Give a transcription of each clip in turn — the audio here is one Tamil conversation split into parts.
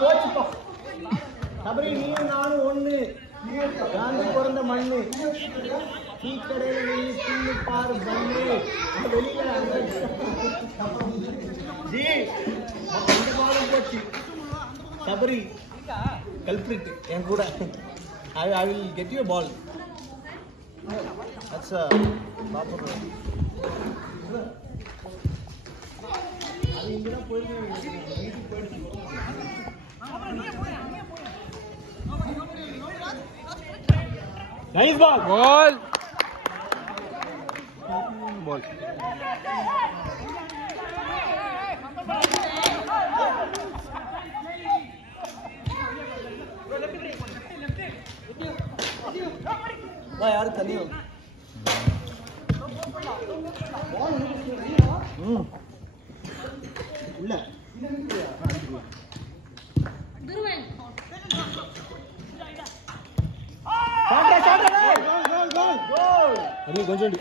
போச்சுப்பா சபரி நீ நானும் ஒண்ணு காந்தி பிறந்த மண்ணு டீ கடையில வெளியே தின்னு பாரு பண்ணு வெளியில ஜி இந்த பாடம் போச்சு சபரி கல்பிரிட் என் கூட I will get you a ball. That's a proper. அது இங்க தான் போயிட்டு வீட்டுக்கு போயிட்டு nice ball ball வா யாரு தனியோ இல்ல குருவன் கோல் அண்ணி கொஞ்சம்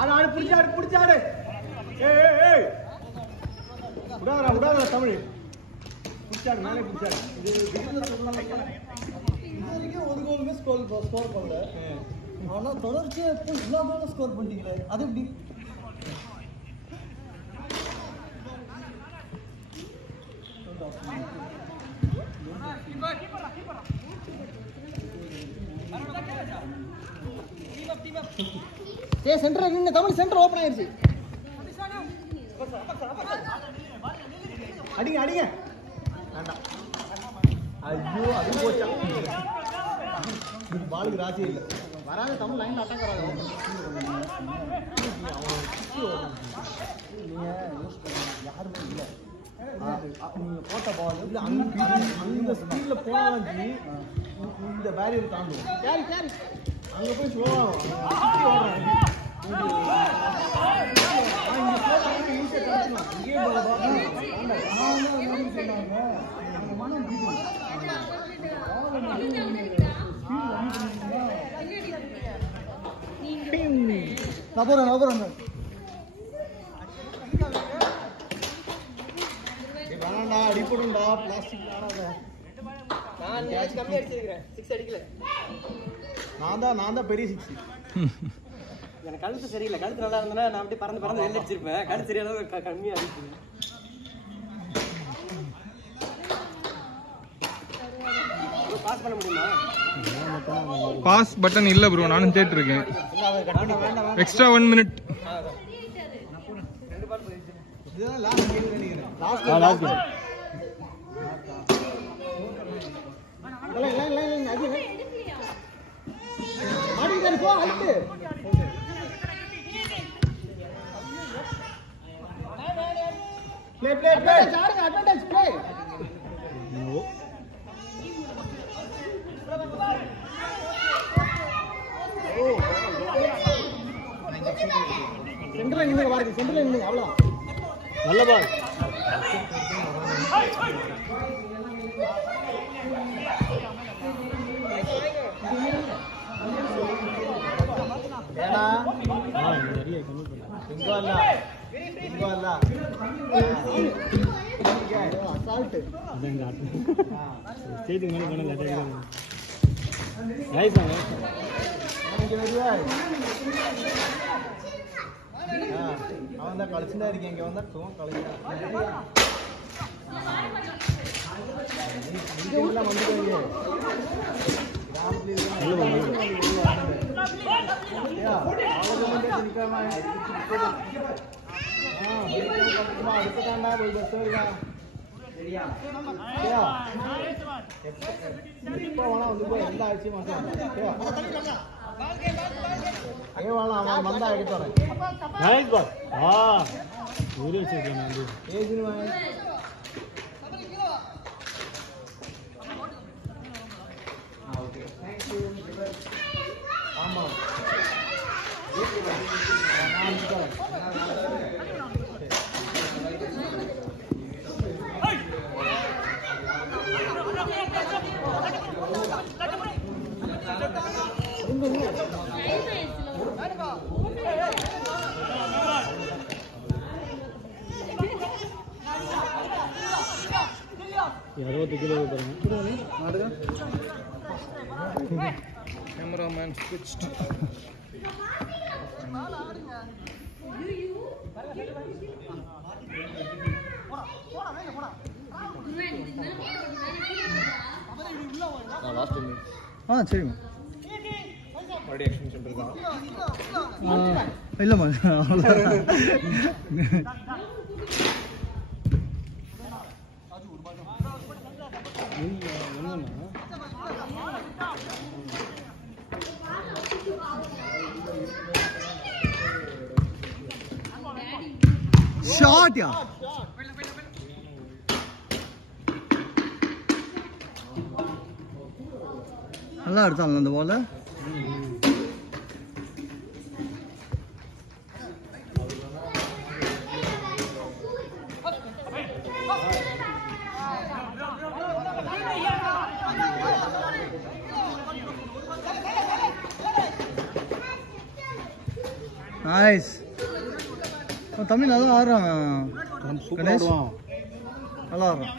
ஆடு புடிச்சாடு ஏய் உடாதடா தமிழ் புடிச்சாடு மேலே புடிச்சாடு இது வரைக்கும் ஒரு கோலுமே ஸ்கோர் பண்ணல ஆனா தொடர்ச்சியா இப்போ இவ்வளோ கோல் ஸ்கோர் பண்ணிட்டீங்களே அது எப்படி சென்டர் நின்று தமிழ் சென்டர் ஓபன் ஆயிருச்சு அடிங்க வேண்டாம் ஐயோ அது போச்சா பாலுக்கு ராசி இல்லை வராது தமிழ் லைன்ல அட்டாக் வராது யாருமே இல்லை நீங்க போட்ட பால் இல்லை அந்த ஸ்பீட்ல போனாலும் இந்த பேரியர் தாண்டும் கேரி அங்க போய் ஸ்லோவாகும் வேணாண்டா அடிப்படும்டா பிளாஸ்டிக் நான் தான் பெரிய 6 எனக்கு கழுத்து சரியில்லை கழுத்து நல்லா இருந்தா நான் அப்படியே பறந்து வெளில அடிச்சிருப்பேன் கழுத்து சரியான கம்மியா அடிச்சு பாஸ் பண்ண முடியுமா பாஸ் பட்டன் இல்ல ப்ரோ நானும் தேடிட்டு இருக்கேன் எக்ஸ்ட்ரா 1 மினிட் ரெண்டு பால் போயிடுச்சு இதுதான் லாஸ்ட் கேம் நினைக்கிறேன் லாஸ்ட் லைன் அது ஆடி கரி போ Alt play advantage play no சென்டர்ல நின்னுங்க பாருங்க சென்டர்ல நின்னுங்க அவ்வளவுதான் நல்ல பால் ஏனா சரியா கம்மி பண்ணு இங்க அல்ல அசால்ட் அதங்க ஸ்டேஜ் மேல பண்ணல அட்டாக் நைஸ் இங்க வருவா அவன் தான் கழிச்சுட்டா இருக்கேன் இங்க வந்தா தூங்க கழிச்சா இங்க வந்துட்டீங்க அடுத்ததாண்டா போய் பஸ் வருவா சரியா எப்போ வேணா வந்து போய் எந்த ஆட்சி மாசம் அங்கே வேணாம் அவன் வந்தா எடுத்து வரேன் நைஸ் பால் வீடியோ சேர்க்கணும் ஏஜ் Cameraman switched. சரிம்மா Body extension இருக்கா? இல்லைம்மா ஷாட் யா நல்லா எடுத்தாங்க அந்த பால். நைஸ். தமிழ் நல்லா ஆடுறான் கணேஷ், நல்லா ஆடுறான்.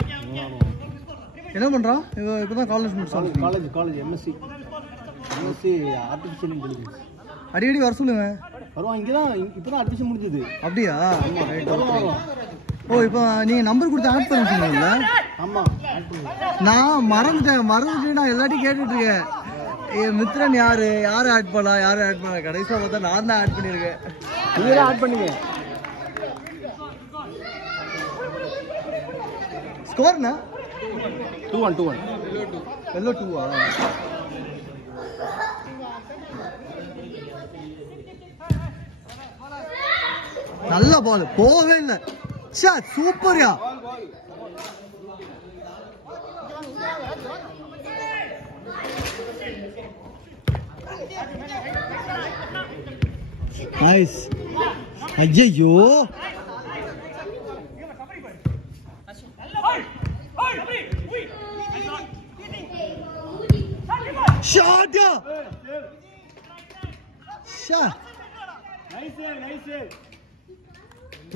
என்ன பண்ணுறான்? இப்போ தான் காலேஜ் முடிச்சான். College MSc artificial intelligence. அடிக்கடி வர சொல்லுங்க. வருவான். இங்கே தான் இப்போ தான் அட்மிஷன் முடிஞ்சது. அப்படியா? ஓ, இப்போ நீங்கள் நம்பர் கொடுத்து ஆட் பண்ண சொன்னீங்கல்ல? ஆமாம், நான் மறந்துட்டேன். நான் எல்லாத்தையும் கேட்டுட்ருக்கேன். மித்ரன் யாரு ஆட் பண்ணலாம் கடைசியாக பார்த்தா நான் தான் ஆட் பண்ணியிருக்கேன். நீங்கள் தான் ஆட் பண்ணுங்க. ஸ்கோர்ண்ணா 2-1 எல்லோ 2-ஆ? நல்ல பால், போகவே இல்லை. சூப்பர்யா. நைஸ். ஐயோ, ஷாட்.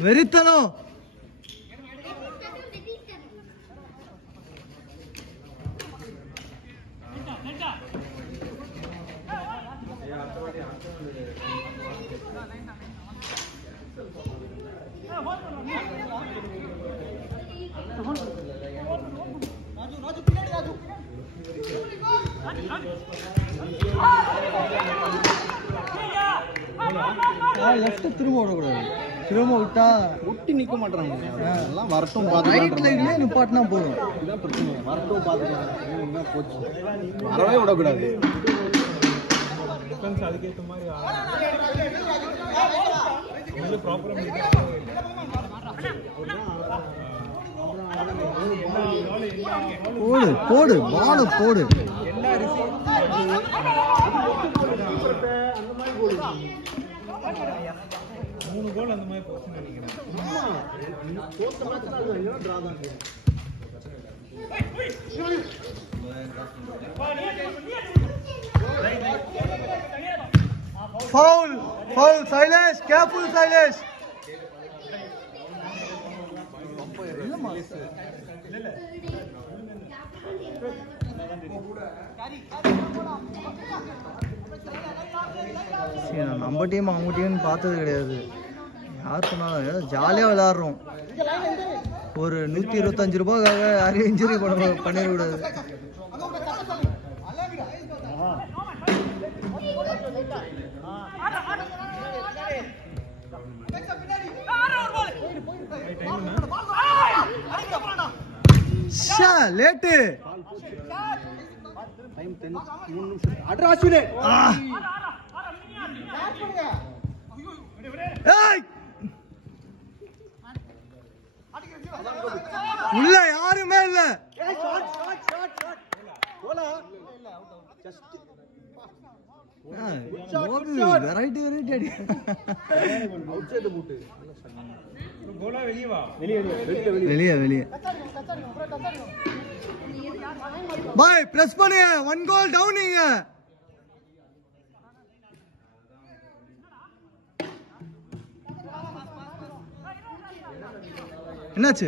வெறித்தனம். லெஃப்ட் திரும்ப விடக்கூடாது. திரும்ப விட்டா ஒட்டி நிற்க மாட்டாங்க. எல்லாம் வரட்டும் பார்த்து ரைட் லைன்லேயே நிப்பாட்டினா போதும். இதுதான் பிரச்சனை. வரட்டும் பார்த்துக்கலாம். போச்சு, வரவே விடக்கூடாது. அதுக்கேற்ற மாதிரி ப்ராப்பராக போடு பால போடு. மூணு கோல் அந்த மாதிரி போச்சுன்னு நினைக்கிறேன். Foul Silesh, careful Silesh. நம்ம டீம் அவங்க டீம்னு பார்த்தது கிடையாது. யார் சொன்னாலும் ஜாலியாக விளையாடுறோம். ஒரு 125 ரூபாய்க்காக யாரையும் இன்ஜுரி பண்ணிடக்கூடாது. லேட்டு உள்ள யாருமே இல்ல. வெரைட்டி அடி அவுட் சைடு போட்டு வெளியே பாய் பிரஸ் பண்ணு 1 கோல் டவுன் நீங்க என்னாச்சு